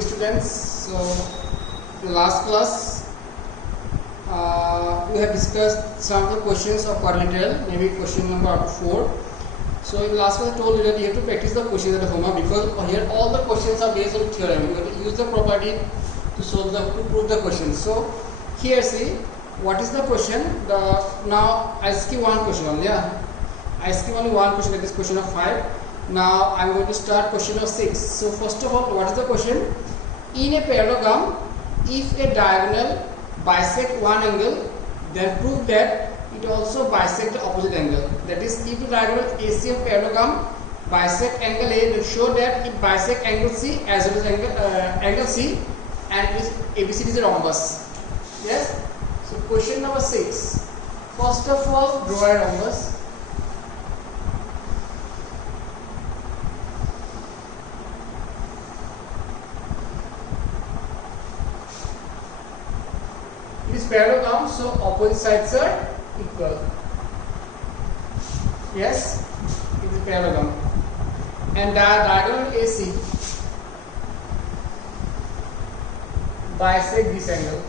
good students. So the last class we have discussed some of the questions of quadrilateral, maybe question number up to 4. So in the last class I told you that you have to practice the questions at home, because here all the questions are based on theorem. You have to use the property to prove the question. So here see what is the question. Now I skip one question only. I skip only one question, that is question of 5. Now I am going to start question of 6. So first of all, what is the question? In a parallelogram, if a diagonal bisect one angle, then prove that it also bisect the opposite angle. That is, if the diagonal AC of parallelogram bisect angle A, then show that it bisect angle C as well as angle C, and ABCD is a rhombus. Yes. So question number 6. First of all, draw a rhombus. It is parallelogram, so opposite sides are equal. Yes, it is parallelogram. And diagonal AC bisect this angle.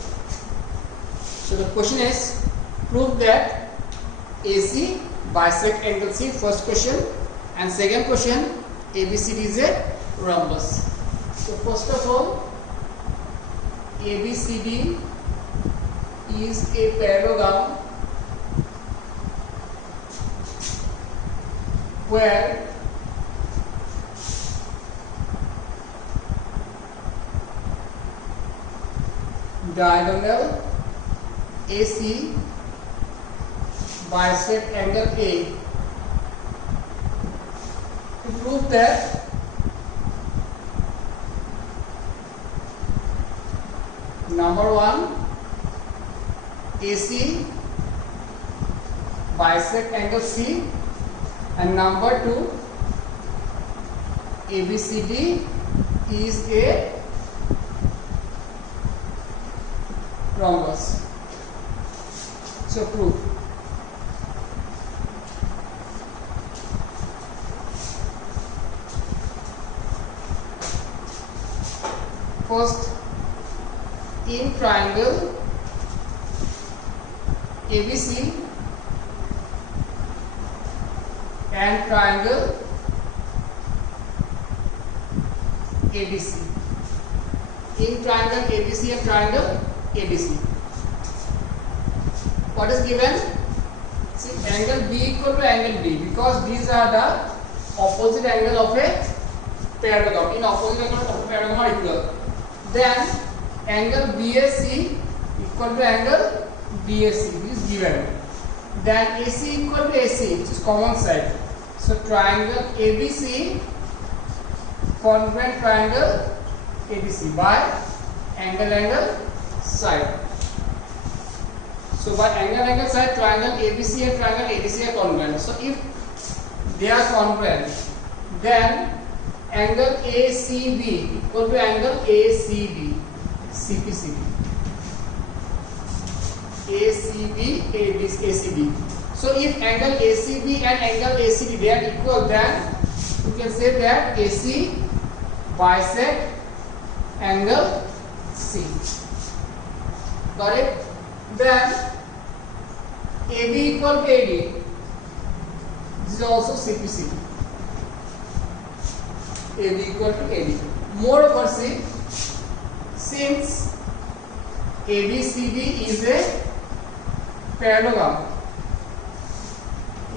So the question is, prove that AC bisect angle C, first question, and second question, ABCD is a rhombus. So first of all, ABCD is a parallelogram where diagonal AC bisect angle A. To prove that number 1, AC bisect angle C, and number 2, ABCD is a rhombus. So prove. First, in triangle ABC and triangle ABC. In triangle ABC and triangle ABC. What is given? See, angle B equal to angle D, because these are the opposite angle of a parallelogram. In opposite angle of a parallelogram are equal. Then angle BAC equal to angle BAC is given. Then AC equal to AC, which is common side. So triangle ABC congruent triangle ABC by angle side. So by angle side, triangle ABC and triangle ADC are congruent. So if they are congruent, then angle ACB equal to angle ACB, CPCB. ACB. So if angle ACB and angle ACD they are equal, then you can say that AC bisect angle C. Got it? Then AB equal to AD. This is also CPCB. AB equal to AD. Moreover, see, since ABCD is a parallelogram,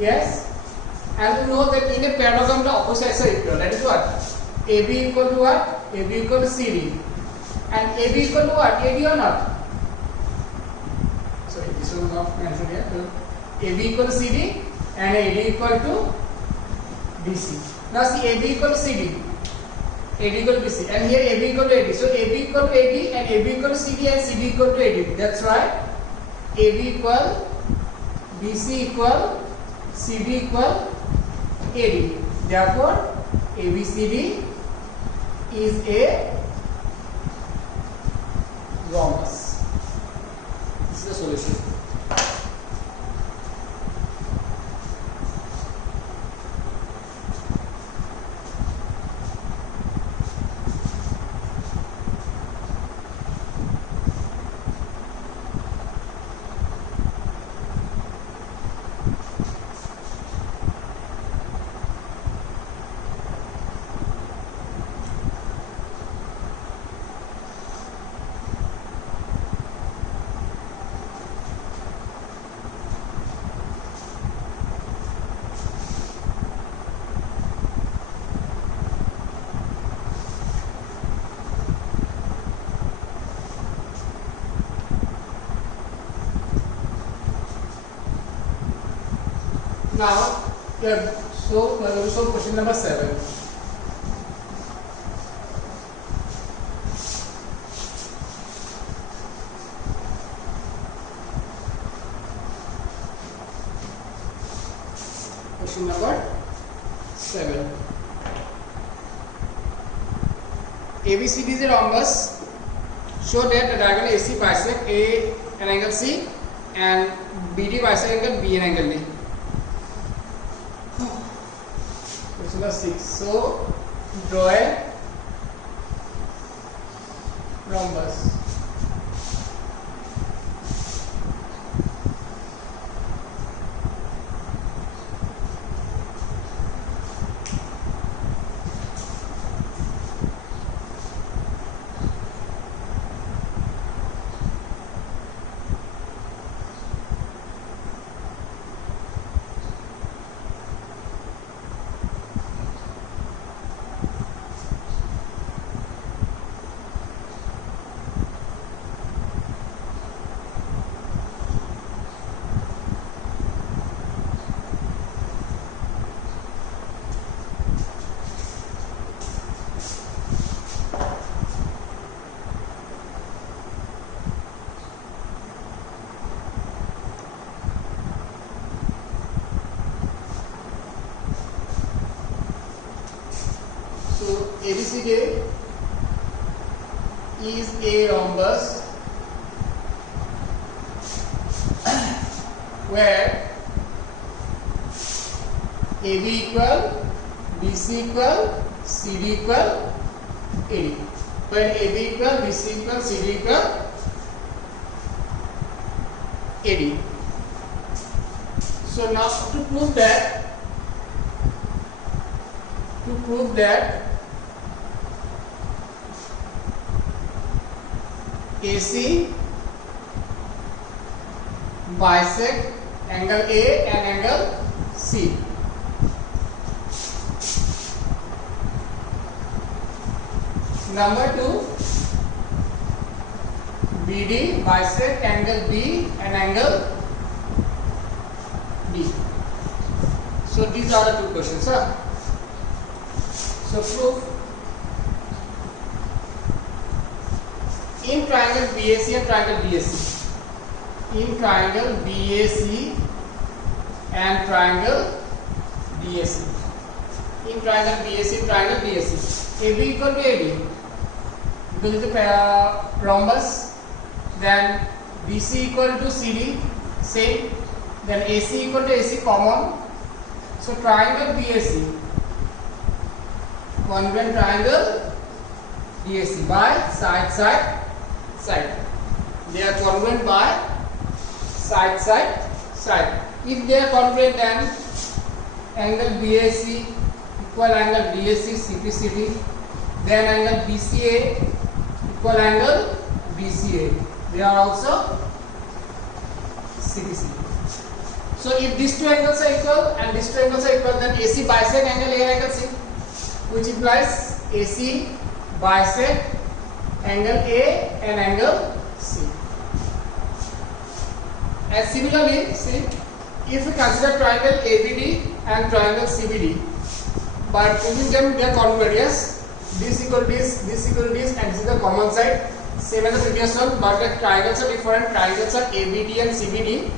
yes, and we know that in a parallelogram the opposite sides are equal. That is what? AB equal to what? AB equal to CD. And AB equal to what? AD or not? Sorry, this was not mentioned here. AB equal to CD and AD equal to BC. Now see, AB equal to CD, AD equal to BC, and here AB equal to AD. So AB equal to AD and AB equal to CD and CD equal to AD. That's why AB equal, BC equal, CD equal AD. Therefore, ABCD is a rhombus. This is the solution. Now, so question number 7. Question number 7. ABCD is a rhombus. Show that the diagonal AC bisect A and angle C and BD bisect angle B and angle D. Question number 6. So draw a rhombus. ABCD is a rhombus where AB equal, BC equal, CD equal, AD. When AB equal, BC equal, CD equal, AD. So now to prove that AC bisect angle A and angle C. Number 2, BD bisect angle B and angle D. So these are the two questions. So proof. In triangle BAC and triangle BAC. In triangle BAC and triangle BAC. In triangle BAC and triangle BAC. AB equal to AD. Because it is a rhombus. Then BC equal to CD. Same. Then AC equal to AC common. So triangle BAC. Congruent triangle BAC by side. They are congruent by side. If they are congruent, then angle BAC equal angle BAC CPCD, then angle BCA equal angle BCA. They are also CPCD. So if these two angles are equal and these two angles are equal, then AC bisect angle A and angle C, which implies AC bisect angle A and angle C. And similarly, see, if we consider triangle ABD and triangle CBD, by proving them they are congruent, yes, this equal to this equal to this, and this is the common side, same as the previous one, but the triangles are different. Triangles are ABD and CBD.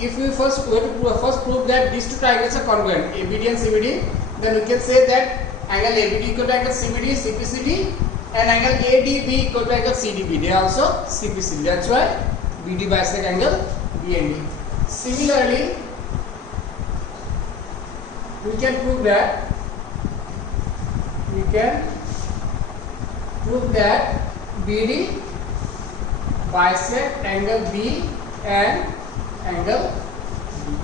If we first prove that these two triangles are congruent, ABD and CBD, then we can say that angle ABD equal to angle CBD, CPCD, and angle ADB equal to angle CDB. They are also CPCD. That's why BD bisect angle B and D. Similarly, we can prove that BD bisect angle B and angle B.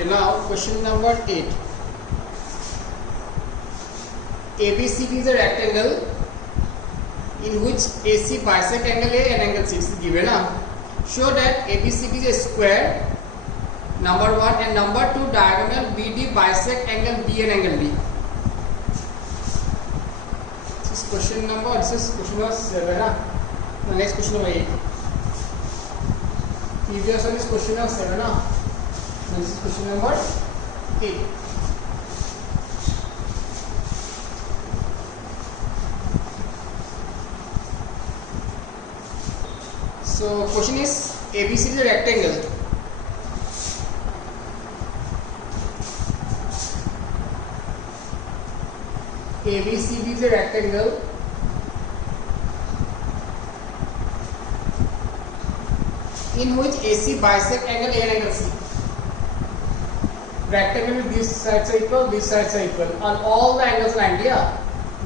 Okay, now question number 8. ABCD is a rectangle in which AC bisect angle A and angle C is given. Show that ABCD is a square, number 1, and number 2 diagonal BD bisect angle B and angle D. This is question number 7. The next question number 8. Previous one is question number 7. This is question number 8. So question is ABC is a rectangle. ABCD is a rectangle in which AC bisect angle A and angle C. Rectangle with these sides are equal, these sides are equal, and all the angles are 90.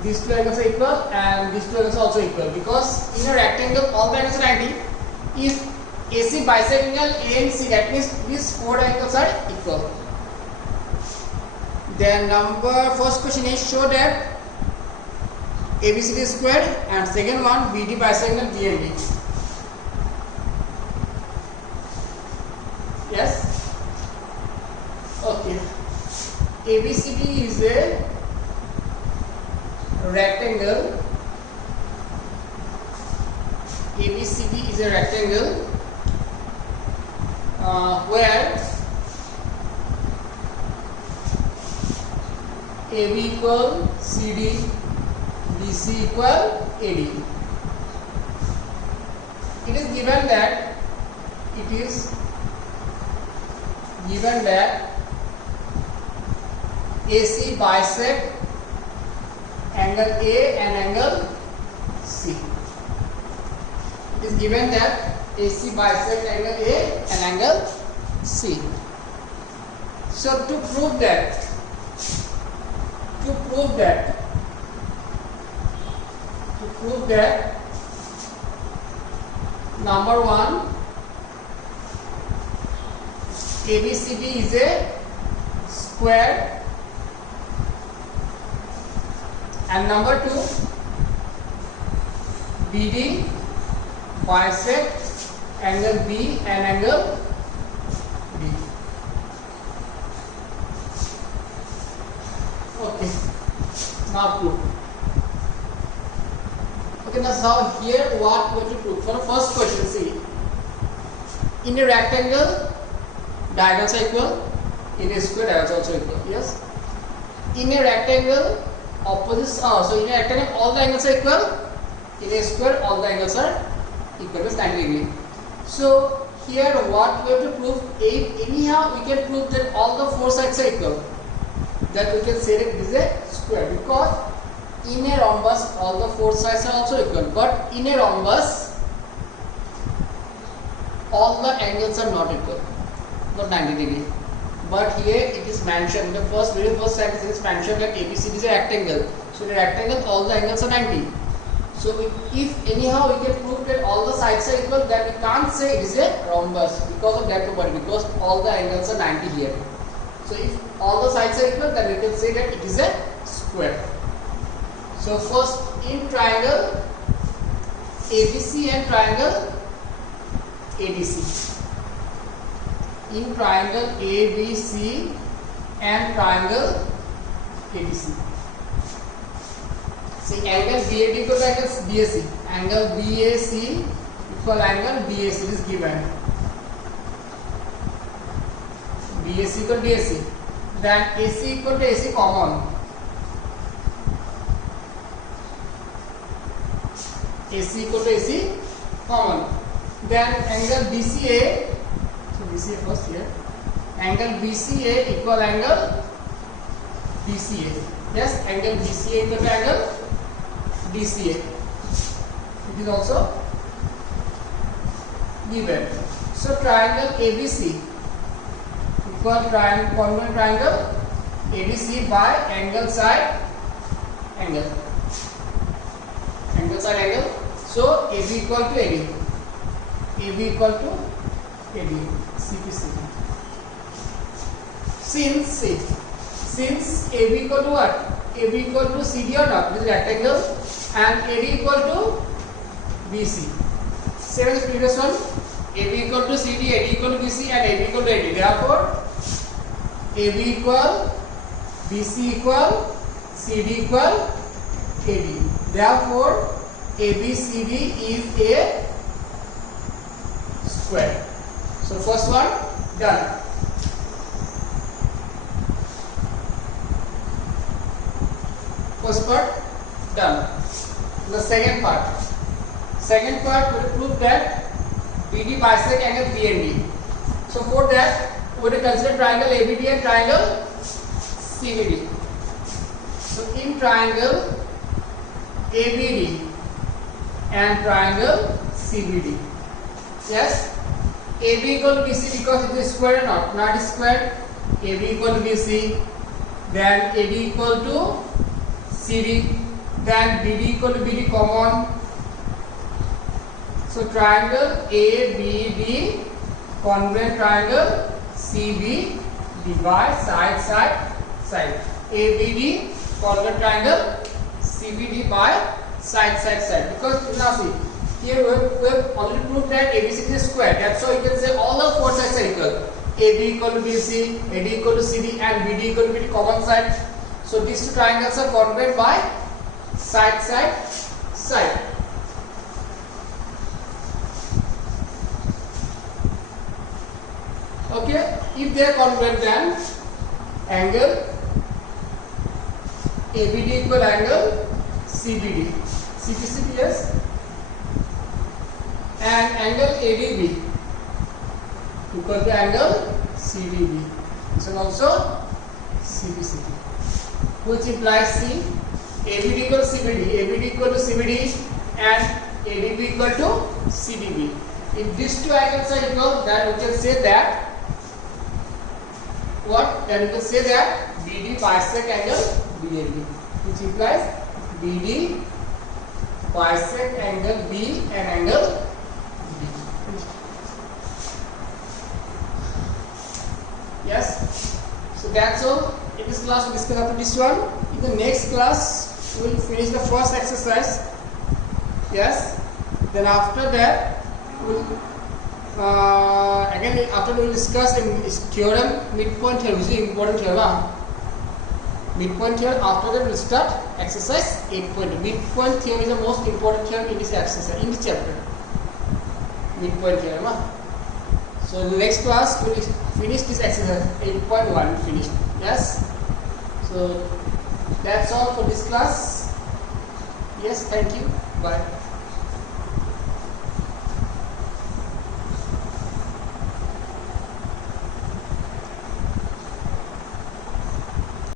These two angles are equal and these two angles are also equal, because in a rectangle all the angles are 90. If AC bisect angle A and C, that means these 4 angles are equal. Then first question is show that ABCD is squared, and second one BD bisect angle B and D. Yes. Okay. ABCD is a rectangle. ABCD is a rectangle where AB equal CD, BC equal AD. It is given that AC bisect angle A and angle C. It is given that AC bisect angle A and angle C. So to prove that number 1, ABCD is a square, and number 2, BD bisect angle B and angle D. Okay, now prove. Okay, now here what we have to prove. For the first question, see, in a rectangle diagonals are equal, in a square diagonals are also equal. Yes. In a rectangle opposites so in a rectangle all the angles are equal, in a square all the angles are equal, means 90 degree. So here what we have to prove, anyhow we can prove that all the 4 sides are equal, that we can say that it is a square, because in a rhombus all the 4 sides are also equal, but in a rhombus all the angles are not equal, not 90 degree. But here it is mentioned, the very first sentence is mentioned that ABCD is a rectangle. So in a rectangle all the angles are 90. So if anyhow we can prove that all the sides are equal, then we can't say it is a rhombus because of that property, because all the angles are 90 here. So if all the sides are equal, then we can say that it is a square. So first, in triangle ABC and triangle ADC. In triangle ABC and triangle ADC. See, angle BAD equal to angle BAC. Angle BAC equal angle BAC is given. BAC equal to BAC. Then AC equal to AC common. AC equal to AC common. Then angle BCA. So BCA first here. Angle BCA equal angle DCA. Yes, angle BCA equal to angle DCA. It is also given. So triangle ABC equal congruent triangle ADC by angle side angle. Angle side angle. So AB equal to AD. AB equal to AD. CP. since AB equal to what? AB equal to CD or not? This is rectangle, and AD equal to BC. Same as the previous one. AB equal to CD, AD equal to BC, and AB equal to AD. Therefore, AB equal, BC equal, CD equal, AD. Therefore, ABCD is a square. So first one done. First part done. The second part will prove that BD bisect angle BND. So for that we will consider triangle ABD and triangle CBD. So in triangle ABD and triangle CBD, yes, AB equal to BC because it is square or not square. AB equal to BC, then AD equal to CD, then BD equal to BD common. So triangle ABD congruent triangle CBD by side. ABD congruent triangle CBD by side. Because now see, here we have already proved that ABCD is square. That's why you can say all the four sides are equal. AB equal to BC, AD equal to CD, and BD equal to BD common side. So these two triangles are congruent by side. Okay, if they are congruent, then angle ABD equal angle CBD, yes, and angle ADB equal to angle CDB. This one also CBCD, which implies C ABD equal to CBD, ABD equal to CBD, and ADB equal to CDB. If these two angles are equal, then we can say that what? Then we can say that BD bisect angle BAB, which implies BD bisect angle B and angle B. Yes. So that's all. In this class we discuss up to this one. In the next class we will finish the first exercise. Yes. Then after that we will we will discuss in theorem midpoint theorem, which is important theorem. Midpoint theorem. After that we will start exercise 8.2. Midpoint theorem is the most important theorem in this exercise, in this chapter. Midpoint theorem. So in the next class we will finish this exercise 8.1 finished. Yes. So that's all for this class. Yes, thank you. Bye.